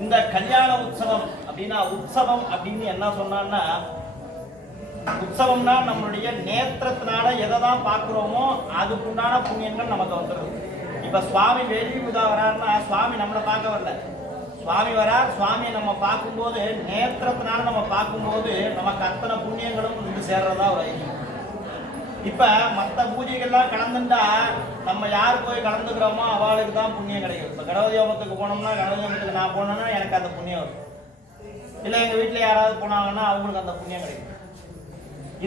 இந்த கல்யாண உற்சவம் அப்படின்னா உற்சவம் அப்படின்னு என்ன சொன்னான்னா உற்சவம்னா நம்மளுடைய நேத்திரத்தினால எதை தான் பார்க்குறோமோ அதுக்குண்டான புண்ணியங்கள் நமக்கு வந்துடும் இப்போ சுவாமி வெளி உதா வராருன்னா சுவாமி நம்மளை பார்க்க வரல. சுவாமி வரார் சுவாமியை நம்ம பார்க்கும்போது நேத்திரத்தினால நம்ம பார்க்கும்போது நமக்கு அத்தனை புண்ணியங்களும் வந்து சேர்றதா ஒரு இப்ப மற்ற பூஜைகள்லாம் கலந்துட்டா நம்ம யார் போய் கலந்துக்கிறோமோ அவளுக்கு தான் புண்ணியம் கிடைக்கும். இப்போ கணபதி ஹோமத்துக்கு போனோம்னா கணபதி நான் போனேன்னா எனக்கு அந்த புண்ணியம் வரும். இல்லை எங்க வீட்டில் யாராவது போனாங்கன்னா அவங்களுக்கு அந்த புண்ணியம் கிடைக்கும்.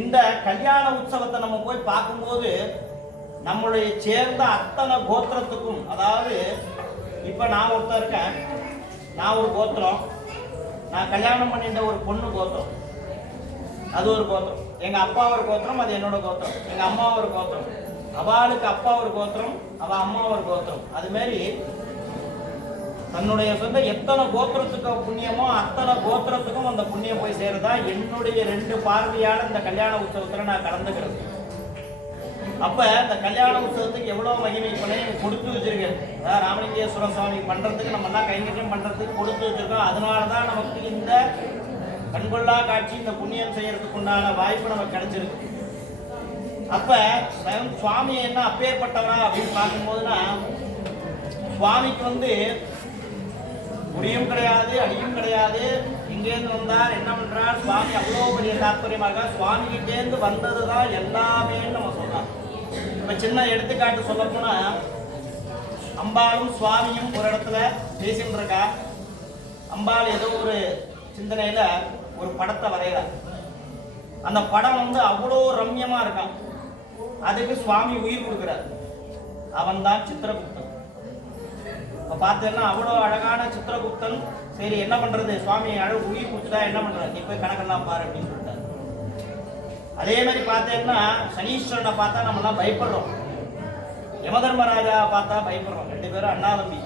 இந்த கல்யாண உற்சவத்தை நம்ம போய் பார்க்கும்போது நம்மளுடைய சேர்ந்த அத்தனை கோத்திரத்துக்கும் அதாவது இப்போ நான் ஒருத்தர் இருக்கேன். நான் ஒரு கோத்திரம். நான் கல்யாணம் பண்ணிட்ட ஒரு பொண்ணு கோத்திரம். அது ஒரு கோத்திரம். எங்க அப்பா ஒரு கோத்திரம் அது என்னோட கோத்திரம். எங்க அம்மா ஒரு கோத்திரம். அவளுக்கு அப்பா ஒரு கோத்திரம் அவ அம்மா ஒரு கோத்திரம். அது மாதிரி தன்னுடைய சொந்த எத்தனை கோத்திரத்துக்கு புண்ணியமோ அத்தனை கோத்திரத்துக்கும் அந்த புண்ணியம் போய் சேருதா? என்னுடைய ரெண்டு பார்வையால இந்த கல்யாண உற்சவத்துல நான் கலந்துக்கிறது. அப்ப இந்த கல்யாண உற்சவத்துக்கு எவ்வளவு மகிமை பண்ணி கொடுத்து வச்சிருக்கேன் அதாவது ராமலிங்கேஸ்வர சுவாமி பண்றதுக்கு நம்ம எல்லாம் கைங்கரியம் பண்றதுக்கு கொடுத்து வச்சிருக்கோம். அதனாலதான் நமக்கு இந்த கண்கொள்ளா காட்சி இந்த புண்ணியம் செய்யறதுக்கு உண்டான வாய்ப்பு நமக்கு கிடைச்சிருக்கு. அப்ப சுவாமி என்ன அப்பேற்பட்டவரா அப்படின்னு பார்க்கும்போதுனா சுவாமிக்கு வந்து முடியும் கிடையாது அடியும் கிடையாது. இங்கேருந்து வந்தார் என்ன பண்றார்? சுவாமி அவ்வளோ பெரிய தாற்பயமாக சுவாமி கிட்டேருந்து வந்ததுதான் எல்லாமே நம்ம சொல்லலாம் இப்ப சின்ன எடுத்துக்காட்டு சொல்ல போனா அம்பாளும் சுவாமியும் ஒரு இடத்துல பேசிட்டு இருக்கா? அம்பாள் ஏதோ ஒரு சிந்தனையில ஒரு படத்தை வரைகிறார். அந்த படம் வந்து அவ்வளோ ரம்யமாக இருக்கான். அதுக்கு சுவாமி உயிர் கொடுக்குறார். அவன் தான் சித்திரகுப்தன். இப்போ பார்த்தேன்னா அவ்வளோ அழகான சித்திரகுப்தன். சரி என்ன பண்ணுறது சுவாமி அழகு உயிர் கொடுத்துட்டா என்ன பண்ணுறது நீ போய் கணக்கெல்லாம் பாரு அப்படின்னு சொல்லிட்டார். அதே மாதிரி பார்த்தேன்னா சனீஸ்வரனை பார்த்தா நம்மலாம் பயப்படுறோம். யமதர்மராஜா பார்த்தா பயப்படுறோம். ரெண்டு பேரும் அண்ணா தம்பி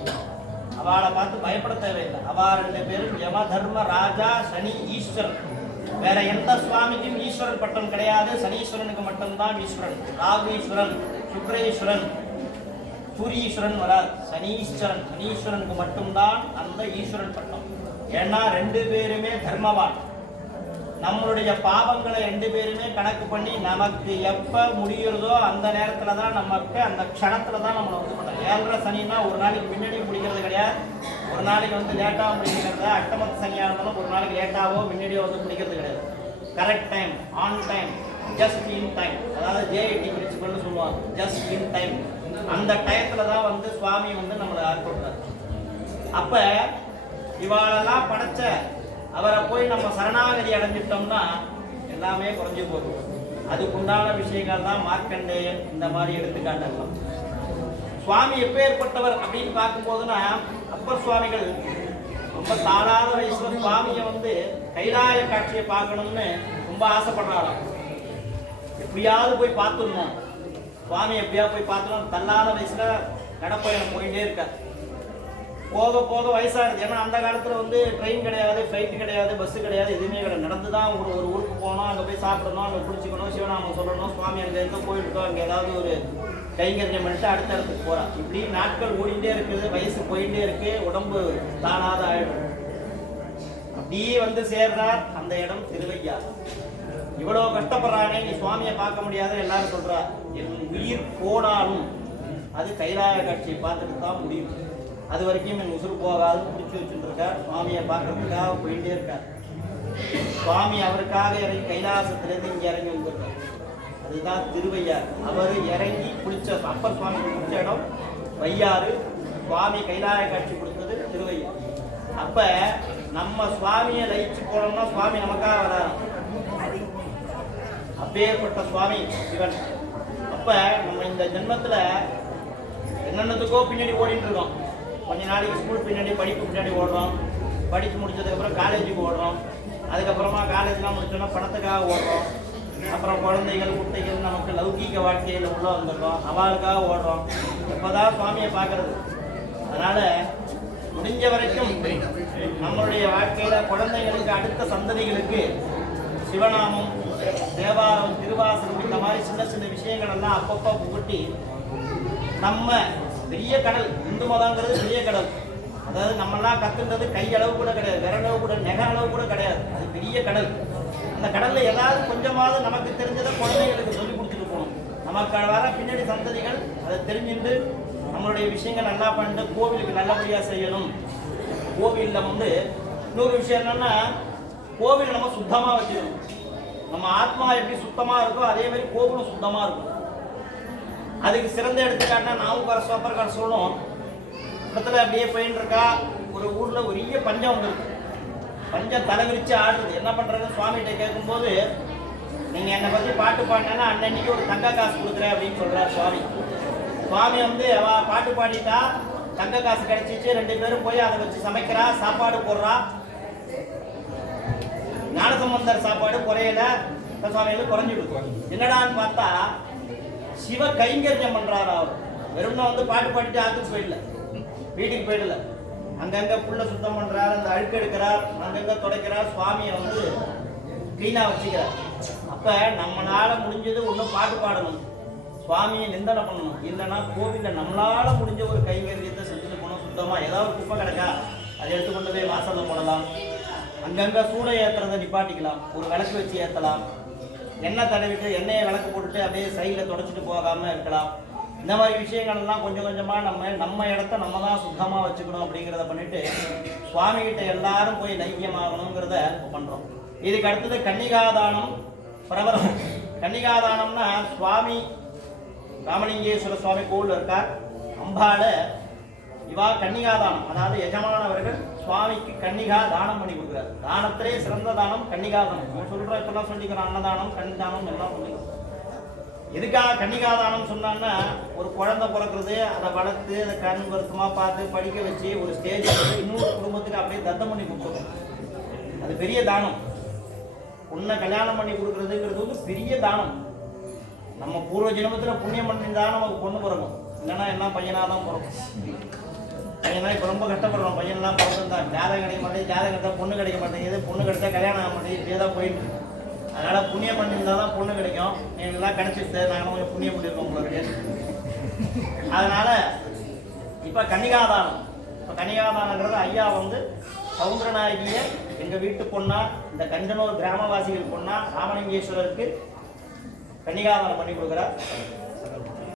அவளை பார்த்து பயப்பட தேவையில்லை. அவா ரெண்டு பேரும் யம தர்ம ராஜா சனி ஈஸ்வரன். வேற எந்த சுவாமிக்கும் ஈஸ்வரன் பட்டம் கிடையாது. சனீஸ்வரனுக்கு மட்டும்தான் ஈஸ்வரன். ராகீஸ்வரன் சுக்ரேஸ்வரன் சூரியீஸ்வரன் வராது. சனீஸ்வரன் சனீஸ்வரனுக்கு மட்டும்தான் அந்த ஈஸ்வரன் பட்டம். ஏன்னா ரெண்டு பேருமே தர்மவான். நம்மளுடைய பாவங்களை ரெண்டு பேருமே கணக்கு பண்ணி நமக்கு எப்ப முடிகிறதோ அந்த நேரத்துல தான் நமக்கு அந்த க்ஷணத்தில் தான் நம்மளை வந்து பண்ணுறோம் ஏழரை சனின்னா ஒரு நாளைக்கு முன்னாடி முடிக்கிறது கிடையாது. ஒரு நாளைக்கு வந்து லேட்டாக முடிக்கிறது அட்டமத்து சனியாக இருந்தாலும் ஒரு நாளைக்கு லேட்டாகவோ முன்னாடியோ வந்து முடிக்கிறது கிடையாது. Correct time on time just in time அதாவது ஜேஐடி பிரின்சிபல்னு சொல்லுவாங்க. ஜஸ்ட் இன் டைம் அந்த டயத்தில் தான் வந்து சுவாமி வந்து நம்மளை ஆட்கொள்றாரு. அப்போ இவாளெல்லாம் படைச்ச அவரை போய் நம்ம சரணாகதி அடைஞ்சிட்டோம்னா எல்லாமே குறைஞ்சு போகும். அதுக்குண்டான விஷயங்கள் தான் மார்க்கண்டேயன் இந்த மாதிரி எடுத்துக்காட்டலாம் சுவாமி எப்பேற்பட்டவர் அப்படின்னு பார்க்கும்போதுனா அப்பர் சுவாமிகள் ரொம்ப தாராத வயசுல சுவாமியை வந்து கைலாய காட்சியை பார்க்கணும்னு ரொம்ப ஆசைப்படுறாராம். எப்படியாவது போய் பார்த்துடணும். சுவாமி எப்படியா போய் பார்த்துடணும். தள்ளாத வயசுல நடப்பயணம் போயிட்டே இருக்கார். போக போக வயசாகுது. ஏன்னா அந்த காலத்தில் வந்து ட்ரெயின் கிடையாது ஃப்ளைட் கிடையாது பஸ் கிடையாது எதுவுமே கிடையாது. நடந்து தான் ஒரு ஒரு ஊருக்கு போகணும் அங்கே போய் சாப்பிடணும் அங்கே குளிச்சிக்கணும் சிவநாமம் சொல்லணும் சுவாமி அங்கே எங்கே அங்கே ஏதாவது ஒரு கைங்கரியம் பண்ணிட்டு அடுத்த இடத்துக்கு போகிறான் இப்படி நாட்கள் ஓடிட்டே இருக்குது வயசு போயிட்டே இருக்கு உடம்பு தானாத ஆகிடும் அப்படியே வந்து சேர்றார் அந்த இடம் திருவையா. இவ்வளோ கஷ்டப்படுறானே நீ சுவாமியை பார்க்க முடியாத எல்லாரும் சொல்றா. என் உயிர் போனாலும் அது கைலாய காட்சியை பார்த்துட்டு தான் முடியும். அது வரைக்கும் என் உசுறு போகாது பிடிச்சி வச்சுட்டு இருக்கார் சுவாமியை பார்க்கறதுக்காக போயிட்டே இருக்கார். சுவாமி அவருக்காக இறங்கி கைலாசத்திலேருந்து இங்கே இறங்கி வந்திருக்கார். அதுதான் திருவையார் அவர் இறங்கி குளிச்ச அப்பர் சுவாமி குளிச்ச இடம் வையாறு. சுவாமி கைலாய காட்சி கொடுத்தது திருவையார் அப்ப நம்ம சுவாமியை லயிச்சு போனோம்னா சுவாமி நமக்காக வராது அப்பேற்பட்ட சுவாமி சிவன் அப்ப நம்ம இந்த ஜென்மத்துல என்னென்னத்துக்கோ பின்னாடி ஓடிட்டு இருக்கோம். கொஞ்ச நாளைக்கு ஸ்கூல் பின்னாடி படிப்பு பின்னாடி ஓடுறோம். படித்து முடிச்சதுக்கப்புறம் காலேஜுக்கு ஓடுறோம். அதுக்கப்புறமா காலேஜ்லாம் முடிச்சோன்னா பணத்துக்காக ஓடுறோம். அப்புறம் குழந்தைகள் குட்டைகள் நமக்கு லௌகீக வாழ்க்கையில் உள்ள வந்துடுறோம். அவளுக்காக ஓடுறோம். எப்போதான் சுவாமியை பார்க்கறது? அதனால முடிஞ்ச வரைக்கும் நம்மளுடைய வாழ்க்கையில் குழந்தைகளுக்கு அடுத்த சந்ததிகளுக்கு சிவநாமம் தேவாரம் திருவாசனம் இந்த மாதிரி சின்ன சின்ன விஷயங்கள் எல்லாம் அப்பப்போ புகட்டி நம்ம பெரிய கடல் இந்து மதங்கிறது பெரிய கடல். அதாவது நம்மலாம் கத்துன்றது கை அளவு கூட கிடையாது விரலளவு கூட நெக அளவு கூட கிடையாது. அது பெரிய கடல். அந்த கடல்ல ஏதாவது கொஞ்சமாவது நமக்கு தெரிஞ்சதை குழந்தைகளுக்கு சொல்லி கொடுத்துட்டு போகணும். நமக்கு வர பின்னாடி சந்ததிகள் அதை தெரிஞ்சுட்டு நம்மளுடைய விஷயங்கள் நல்லா பண்ணிட்டு கோவிலுக்கு நல்லபடியாக செய்யணும். கோவிலில் வந்து இன்னொரு விஷயம் என்னன்னா கோவில் நம்ம சுத்தமாக வச்சுக்கணும். நம்ம ஆத்மா எப்படி சுத்தமாக இருக்கோ அதே மாதிரி கோவிலும் சுத்தமாக இருக்கும் அதுக்கு சிறந்த எடுத்துக்காட்டினா நாவுக்கர சோப்பர்கார் சொல்லும் இடத்துல அப்படியே போயின்னு இருக்கா? ஒரு ஊர்ல பெரிய பஞ்சம் வந்துருக்கு பஞ்சம் தலைவிரிச்சு ஆடுறது. என்ன பண்றதுன்னு சுவாமிகிட்ட கேட்கும்போது நீங்க என்னை பத்தி பாட்டு பாடினா அன்னன்னைக்கு ஒரு தங்க காசு கொடுக்குறேன் அப்படின்னு சொல்றார் சுவாமி. சுவாமி வந்து அவ பாட்டு பாடிட்டா தங்க காசு கிடைச்சிச்சு ரெண்டு பேரும் போய் அதை வச்சு சமைக்கிறா சாப்பாடு போடுறா. ஞானசம்பந்தர் சாப்பாடு குறையல. இந்த சுவாமிகளுக்கு குறைஞ்சிடுது. என்னடான்னு பார்த்தா சிவ கைங்கரியம் பண்றாரு அவர். வெறும்னா வந்து பாட்டு பாடிட்டு ஆத்துக்கு போயிடல. வீட்டுக்கு போயிடல. அங்கங்க புல்ல சுத்தம் பண்றார் அந்த அழுக்கு எடுக்கிறார் அங்கங்க துடைக்கிறார் சுவாமியை வந்து கிளீனா வச்சுக்கிறார். அப்ப நம்மளால முடிஞ்சது ஒன்றும் பாட்டு பாடணும். சுவாமியை நிந்தனை பண்ணணும். இல்லைன்னா கோவிலில் நம்மளால முடிஞ்ச ஒரு கைங்கரியத்தை செஞ்சுட்டு போனோம் சுத்தமா ஏதாவது குப்பை கிடக்கா அதை எடுத்துக்கொண்டு போய் வாசலில் போடலாம். அங்கங்க சூளை ஏத்துறதை நிப்பாட்டிக்கலாம். ஒரு விளக்கு வச்சு ஏத்தலாம். எண்ணெய் தடவிட்டு எண்ணெயை விளக்கு போட்டுட்டு அப்படியே சைடில் தொடச்சிட்டு போகாமல் இருக்கலாம். இந்த மாதிரி விஷயங்கள்லாம் கொஞ்சம் கொஞ்சமாக நம்ம நம்ம இடத்த நம்ம தான் சுத்தமாக வச்சுக்கணும் அப்படிங்கிறத பண்ணிட்டு சுவாமிகிட்ட எல்லாரும் போய் லைக்கியமாகணுங்கிறத பண்ணுறோம் இதுக்கு அடுத்தது கன்னிகாதானம் பிரபலம். கன்னிகாதானம்னா சுவாமி ராமலிங்கேஸ்வர சுவாமி கோவில் இருக்கார். அம்பால இவா கன்னிகாதானம். அதாவது எஜமானவர்கள் சுவாமிக்கு கன்னிகா தானம் பண்ணி கொடுக்குறாரு. தானத்திலே சிறந்த தானம் கன்னிகாதானம். நம்ம சொல்ற இப்பெல்லாம் சொல்லிக்கிறோம் அன்னதானம் கன்னிதானம் எல்லாம் சொல்லிக்கிறோம் எதுக்காக கன்னிகாதானம் சொன்னான்னா ஒரு குழந்தை பிறக்கிறது அதை வளர்த்து அதை கண் வருத்தமாக பார்த்து படிக்க வச்சு ஒரு ஸ்டேஜ் இன்னொரு குடும்பத்துக்கு அப்படியே தத்தம் பண்ணி கொடுத்துரும் அது பெரிய தானம். பொண்ணை கல்யாணம் பண்ணி கொடுக்கறதுங்கிறது வந்து பெரிய தானம். நம்ம பூர்வ ஜென்மத்தில் புண்ணியம் பண்ணியிருந்தா நமக்கு பொண்ணு பிறக்கும். இல்லைன்னா என்ன பையனாக தான் பிறக்கும். பையனா இப்போ ரொம்ப கஷ்டப்படுறோம் பையன்லாம் பிறந்திருந்தா ஜாதகம் கிடைக்க மாட்டேங்குது ஜாதகம் கிடைத்தா பொண்ணு கிடைக்க மாட்டேங்குது பொண்ணு கிடைச்சா கல்யாணம் ஆக மாட்டேங்குது இப்படியே தான் போயிட்டு அதனால் புண்ணியம் பண்ணியிருந்தால் தான் பொண்ணு கிடைக்கும். எங்களுக்கெல்லாம் கிடச்சிட்டு நாங்கள் கொஞ்சம் புண்ணியம் பண்ணியிருக்கோம் உங்களுக்கு. அதனால் இப்போ கன்னிகாதானம். இப்போ கன்னிகாதானங்கிறது ஐயா வந்து சவுந்தரநாயகிய எங்கள் வீட்டு பொண்ணா இந்த கஞ்சனூர் கிராமவாசிகள் பொண்ணா ராமலிங்கேஸ்வரருக்கு கன்னிகாதானம் பண்ணி கொடுக்குறார்.